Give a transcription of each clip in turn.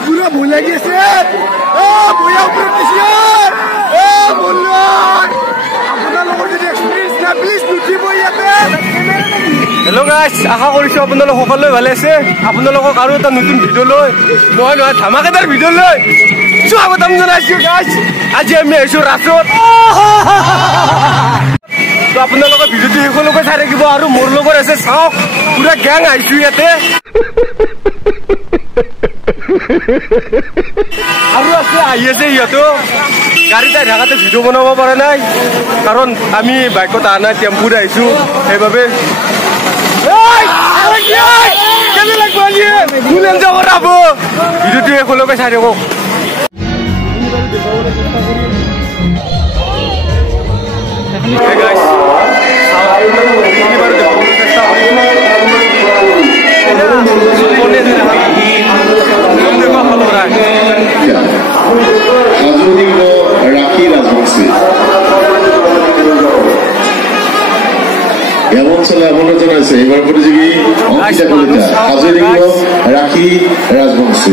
पूरा भूल गए से भैया ऊपर हेलो गाइस आशा কৰিছো আপোনালোক সকলোৱে ভালে আছে আপোনালোকক আৰু এটা নতুন ভিডিও লৈ নহয় ধামাকাদাৰ ভিডিও লৈ স্বাগতম জনাইছো গাইস আজি আমি আহিছো ৰাস্তাত তো আপোনালোকৰ ভিডিওটো সকলোকে চাই থাকিব আৰু মোৰ লগত আছে চাওক পুৰা গ্যাং আহিছো ইয়াতে আৰু আছে আহি আছে ইয়াতো গাড়ীত ঢাকাতে ভিডিও বনাব পৰা নাই কাৰণ আমি বাইকত আহা নাই টেম্পুত আহিছো সেইবাবে ভিডিওটো সকলোকে চাই থাকক রাখি রাজবংশী অঞ্চলে এমনও জন আছে এবার প্রতিযোগী অঙ্কিতা কলিতা হাজরিক রাখি রাজবংশী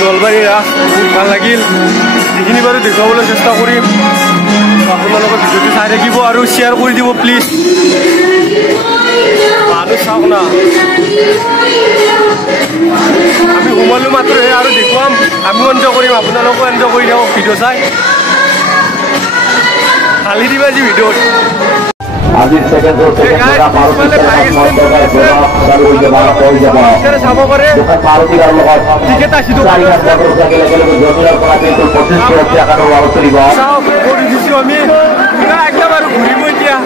নলবাৰী ৰাস বহুত ভাল লাগিল যিখিনি বাৰু দেখুৱাবলৈ চেষ্টা কৰিম আপোনালোকৰ ভিডিওটো চাই থাকিব আৰু শ্বেয়াৰ কৰি দিব প্লিজ মানুহ চাওক না আমি সোমালো মাত্ৰহে আৰু দেখুৱাম আমিও এনজয় কৰিম আপোনালোকো এনজয় কৰি থাকক ভিডিঅ' চাই ঢালি দিবা আজি ভিডিঅ'ত আজিৰ সেকেন্ড চাব পাৰে টিকেট আছি কৰি দিছো আমি একদম আৰু ঘূৰিব এতিয়া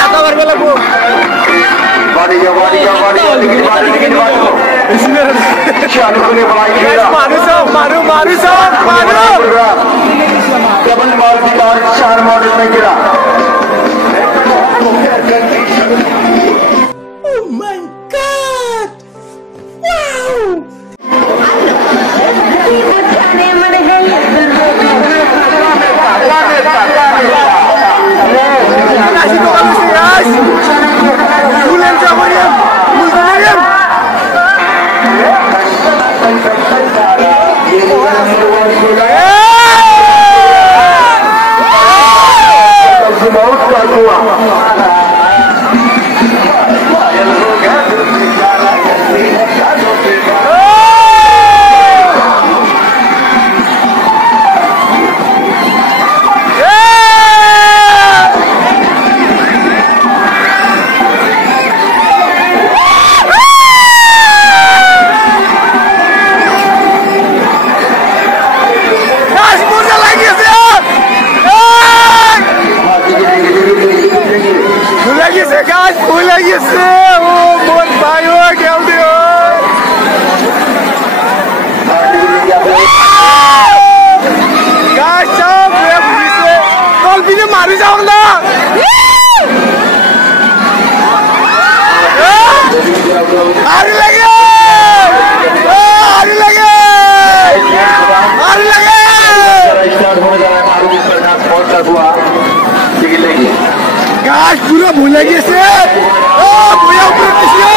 হাতা মাৰিব লাগিব मारी जाओ ना आग लगे आग लगे आग लगे গাছ পুরো ভুলে গেছে ও বইয়া উপরে দিছে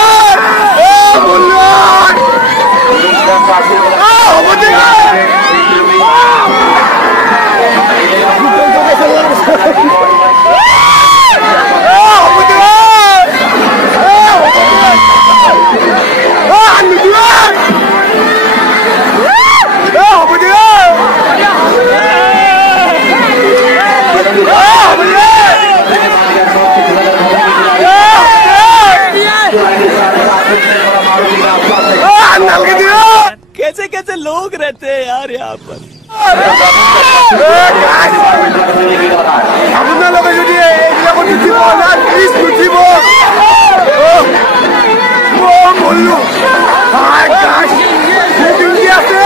ও বললাম ও হবে না कैसे कैसे लोग रहते हैं यार यहाँ पर আপোনালোকে যদি এইবিলাকত উঠিব না প্লিজ উঠিব বললো আছে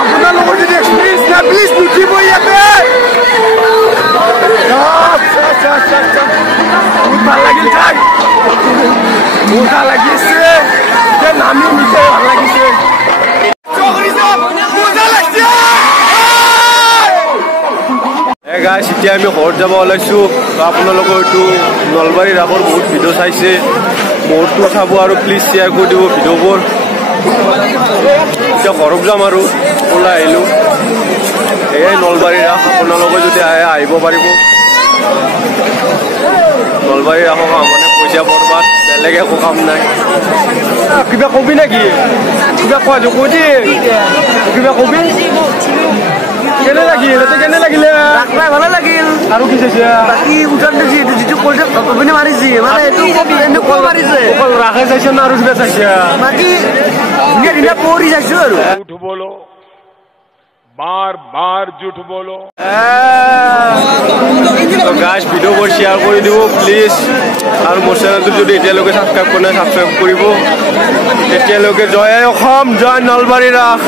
আপোনালোকৰ যদি এক্সপিৰিয়েঞ্চ না প্লিজ উঠিব ইয়াতে বহুত ভাল লাগিল তাই মজা লাগিছে নামি মিঠে ভাল লাগিছে গাইছ এতিয়া আমি ঘৰত যাব ওলাইছোঁ আপোনালোকৰ এইটো নলবাৰীৰ ৰাসৰ বহুত ভিডিঅ' চাইছে মোৰটো চাব আৰু প্লিজ শ্বেয়াৰ কৰি দিব ভিডিঅ'বোৰ এতিয়া ঘৰত যাম আৰু ওলাই আহিলোঁ এই নলবাৰীৰ ৰাস আপোনালোকে যদি আহে আহিব পাৰিব নলবাৰীৰ ৰাসৰ কাম মানে পইচা বৰবাদ বেলেগ একো কাম নাই কিবা কবি নেকি কিবা কোৱাটো কৈ দিয়ে কিবা কবি কেনে লাগিল কেনে লাগিলে ভালে লাগিল আৰু কি চাইছে বাকী উঠান দিছে এইটো যিটো কৈছে কবিনে মাৰিছে মানে এইটো কল মাৰিছে অকল ৰাখে চাইছে না আৰু কিবা চাইছে বাকী ধুনীয়া ধুনীয়া পৰি চাইছো আৰু झूठ बोलो बार बार झूठ बोलो গাইছ ভিডিঅ'বোৰ শ্বেয়াৰ কৰি দিব প্লিজ আৰু মোৰ চেনেলটো যদি এতিয়ালৈকে ছাবস্ক্ৰাইব কৰা নাই ছাবস্ক্ৰাইব কৰিব এতিয়ালৈকে জয় অসম জয় নলবাৰী ৰাস